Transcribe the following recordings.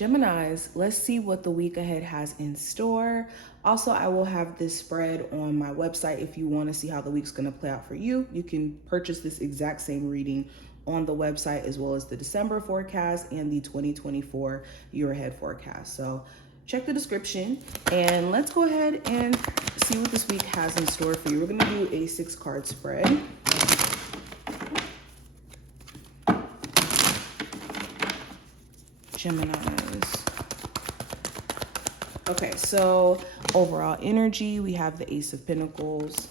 Geminis, let's see what the week ahead has in store. Also, I will have this spread on my website. If you want to see how the week's going to play out for you, you can purchase this exact same reading on the website, as well as the December forecast and the 2024 year ahead forecast. So check the description and let's go ahead and see what this week has in store for you. We're going to do a 6-card spread. Geminis. Okay, so overall energy, we have the Ace of Pentacles.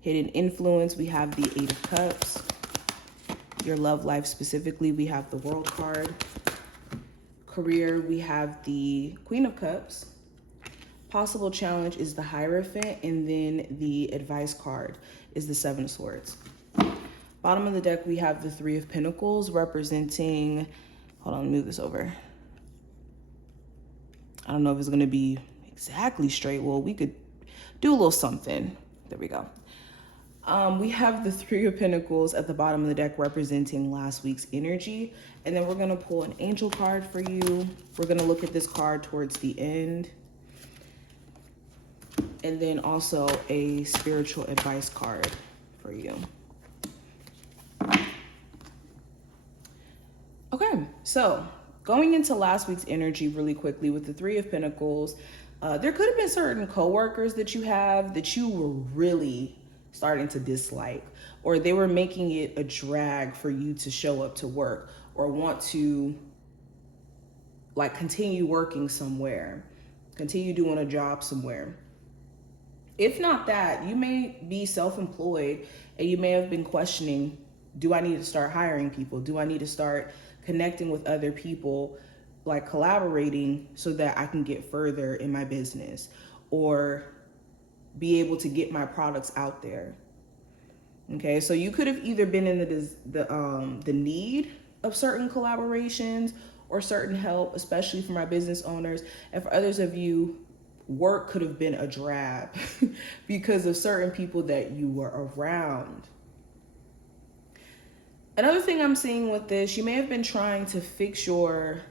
Hidden influence, we have the 8 of Cups. Your love life specifically, we have the World card. Career, we have the Queen of Cups. Possible challenge is the Hierophant, and then the advice card is the 7 of Swords. Bottom of the deck, we have the 3 of Pentacles representing, hold on, let me move this over. I don't know if it's gonna be exactly straight. Well, we could do a little something. There we go. We have the 3 of Pentacles at the bottom of the deck representing last week's energy. And then we're gonna pull an angel card for you. We're gonna look at this card towards the end. And then also a spiritual advice card for you. Okay, so going into last week's energy really quickly with the 3 of Pentacles, there could have been certain coworkers that you have that you were really starting to dislike, or they were making it a drag for you to show up to work or want to like continue working somewhere, continue doing a job somewhere. If not that, you may be self-employed and you may have been questioning, do I need to start hiring people? Do I need to start connecting with other people, like collaborating so that I can get further in my business or be able to get my products out there? Okay, so you could have either been in the need of certain collaborations or certain help, especially for my business owners. And for others of you, work could have been a drag because of certain people that you were around. Another thing I'm seeing with this, you may have been trying to fix your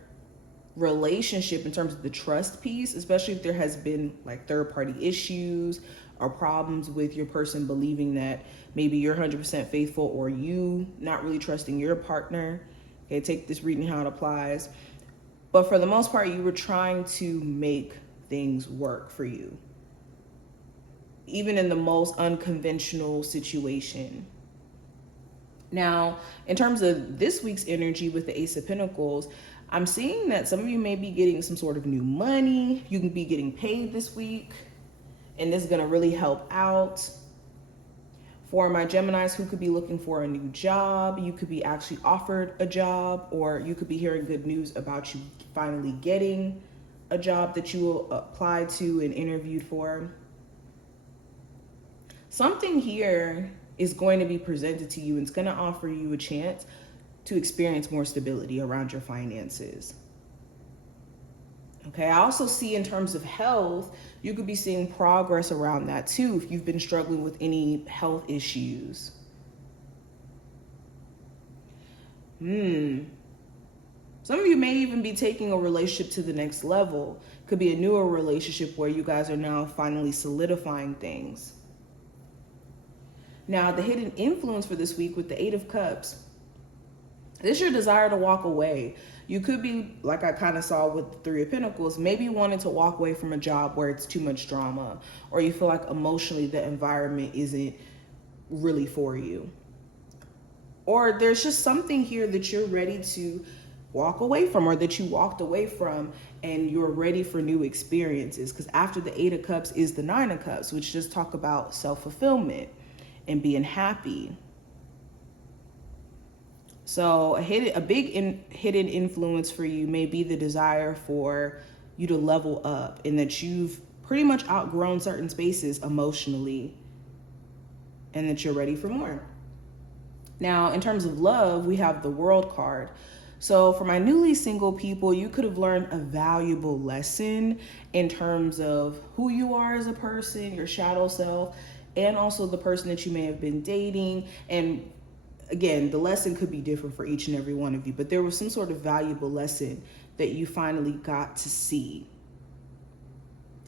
relationship in terms of the trust piece, especially if there has been like third-party issues or problems with your person believing that maybe you're 100% faithful or you not really trusting your partner. Okay, take this reading how it applies. But for the most part, you were trying to make things work for you, even in the most unconventional situation. Now, in terms of this week's energy with the Ace of Pentacles, I'm seeing that some of you may be getting some sort of new money. You can be getting paid this week, and this is going to really help out. For my Geminis who could be looking for a new job, you could be actually offered a job, or you could be hearing good news about you finally getting a job that you applied to and interviewed for. Something here is going to be presented to you and it's going to offer you a chance to experience more stability around your finances. Okay, I also see in terms of health, you could be seeing progress around that too if you've been struggling with any health issues. Some of you may even be taking a relationship to the next level. Could be a newer relationship where you guys are now finally solidifying things. Now, the hidden influence for this week with the 8 of Cups, this is your desire to walk away. You could be, like I kind of saw with the 3 of Pentacles, maybe wanting to walk away from a job where it's too much drama, or you feel like emotionally the environment isn't really for you. Or there's just something here that you're ready to walk away from, or that you walked away from and you're ready for new experiences. Because after the 8 of Cups is the 9 of Cups, which just talk about self-fulfillment and being happy. So a big hidden influence for you may be the desire for you to level up, and that you've pretty much outgrown certain spaces emotionally and that you're ready for more. Now, in terms of love, we have the World card. So for my newly single people, you could have learned a valuable lesson in terms of who you are as a person, your shadow self, and also the person that you may have been dating. And again, the lesson could be different for each and every one of you, but there was some sort of valuable lesson that you finally got to see.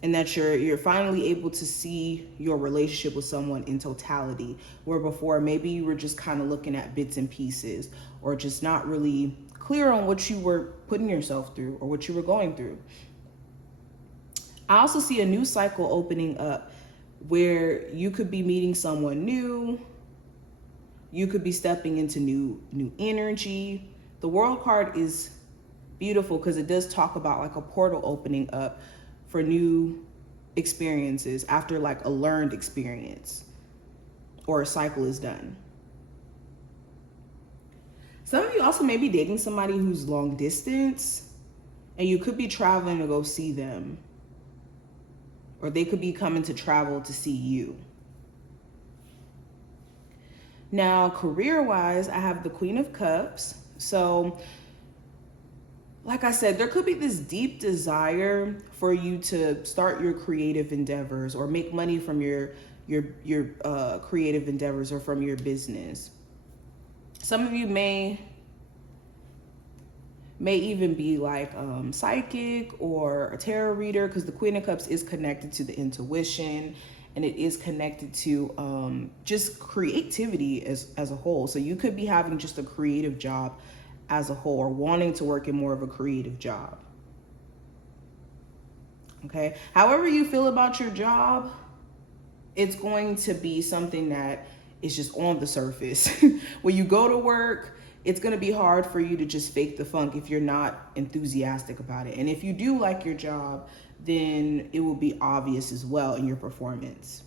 And that you're finally able to see your relationship with someone in totality, where before maybe you were just kind of looking at bits and pieces, or just not really clear on what you were putting yourself through or what you were going through. I also see a new cycle opening up where you could be meeting someone new. You could be stepping into new energy. The World card is beautiful because it does talk about like a portal opening up for new experiences after like a learned experience or a cycle is done. Some of you also may be dating somebody who's long distance, and you could be traveling to go see them, or they could be coming to travel to see you. Now, career-wise, I have the Queen of Cups. So like I said, there could be this deep desire for you to start your creative endeavors or make money from your creative endeavors or from your business. Some of you may even be like psychic or a tarot reader, because the Queen of Cups is connected to the intuition, and it is connected to just creativity as a whole. So you could be having just a creative job as a whole, or wanting to work in more of a creative job. Okay. However you feel about your job, it's going to be something that is just on the surface. When you go to work, it's going to be hard for you to just fake the funk if you're not enthusiastic about it. And if you do like your job, then it will be obvious as well in your performance.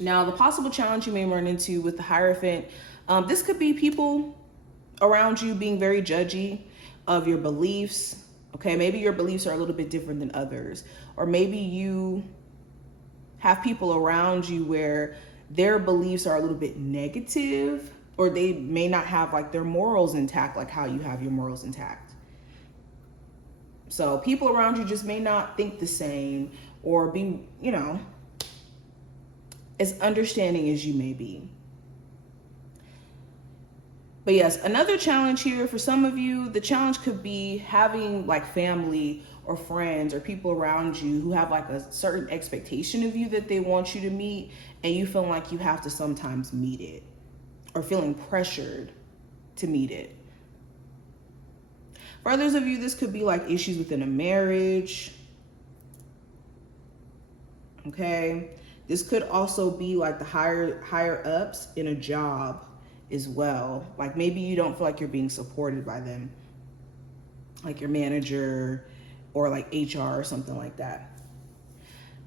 Now, the possible challenge you may run into with the Hierophant, this could be people around you being very judgy of your beliefs. Okay, maybe your beliefs are a little bit different than others, or maybe you have people around you where their beliefs are a little bit negative, or they may not have like their morals intact like how you have your morals intact. So people around you just may not think the same, or be, as understanding as you may be. But yes, another challenge here for some of you, the challenge could be having like family or friends or people around you who have like a certain expectation of you that they want you to meet, and you feel like you have to sometimes meet it, or feeling pressured to meet it. For others of you, this could be like issues within a marriage. Okay. This could also be like the higher ups in a job as well. Like maybe you don't feel like you're being supported by them, like your manager or like HR or something like that.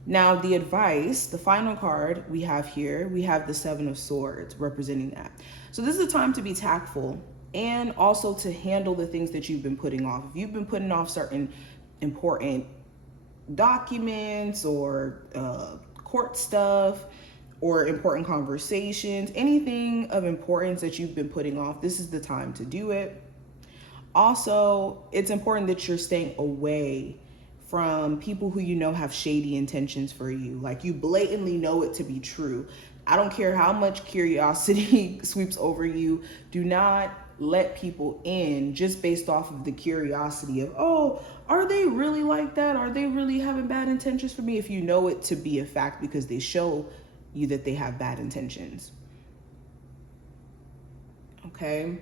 Now, the advice, the final card we have here, we have the 7 of Swords representing that. So this is a time to be tactful and also to handle the things that you've been putting off. If you've been putting off certain important documents or court stuff, or important conversations, anything of importance that you've been putting off, this is the time to do it. Also, it's important that you're staying away from people who you know have shady intentions for you. Like you blatantly know it to be true. I don't care how much curiosity sweeps over you. Do not let people in just based off of the curiosity of, oh, are they really like that? Are they really having bad intentions for me? If you know it to be a fact because they show you that they have bad intentions. Okay,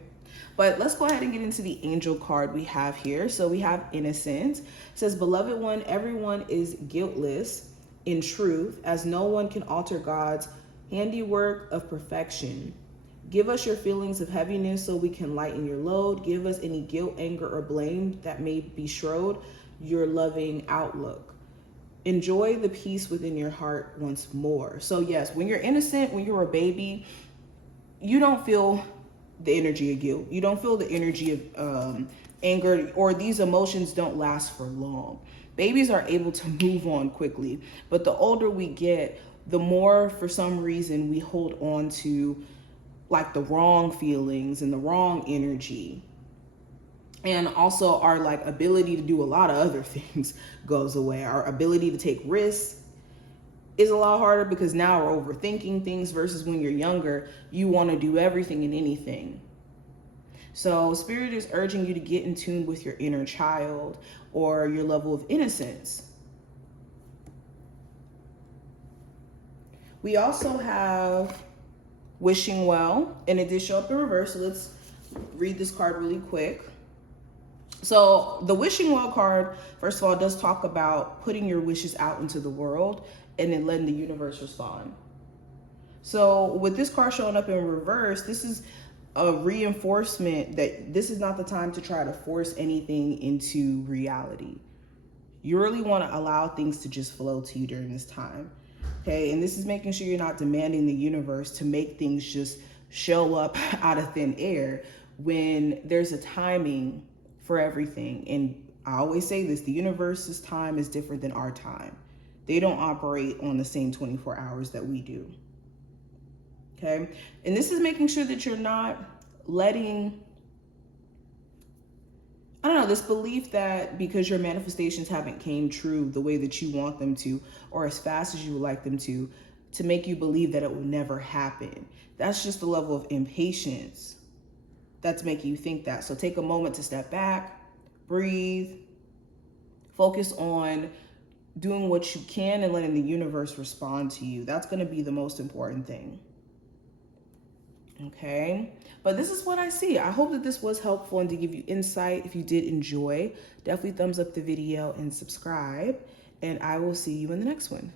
but let's go ahead and get into the angel card we have here. So we have Innocence. It says, beloved one, everyone is guiltless in truth, as no one can alter God's handiwork of perfection. Give us your feelings of heaviness so we can lighten your load. Give us any guilt, anger, or blame that may betroth your loving outlook. Enjoy the peace within your heart once more. So yes, when you're innocent, when you're a baby, you don't feel the energy of guilt. You don't feel the energy of anger, or these emotions don't last for long. Babies are able to move on quickly, but the older we get, the more for some reason we hold on to like the wrong feelings and the wrong energy. And also our like ability to do a lot of other things goes away. Our ability to take risks is a lot harder because now we're overthinking things versus when you're younger, you want to do everything and anything. So Spirit is urging you to get in tune with your inner child or your level of innocence. We also have wishing well, and it did show up in reverse. So let's read this card really quick. So the wishing well card, first of all, does talk about putting your wishes out into the world and then letting the universe respond. So with this card showing up in reverse, this is a reinforcement that this is not the time to try to force anything into reality. You really want to allow things to just flow to you during this time. Okay, and this is making sure you're not demanding the universe to make things just show up out of thin air when there's a timing for everything. And I always say this, the universe's time is different than our time. They don't operate on the same 24 hours that we do. Okay, and this is making sure that you're not letting, I don't know, this belief that because your manifestations haven't came true the way that you want them to, or as fast as you would like them to make you believe that it will never happen. That's just the level of impatience that's making you think that. So take a moment to step back, breathe, focus on doing what you can and letting the universe respond to you. That's going to be the most important thing. Okay, but this is what I see. I hope that this was helpful and to give you insight. If you did enjoy, definitely thumbs up the video and subscribe, and I will see you in the next one.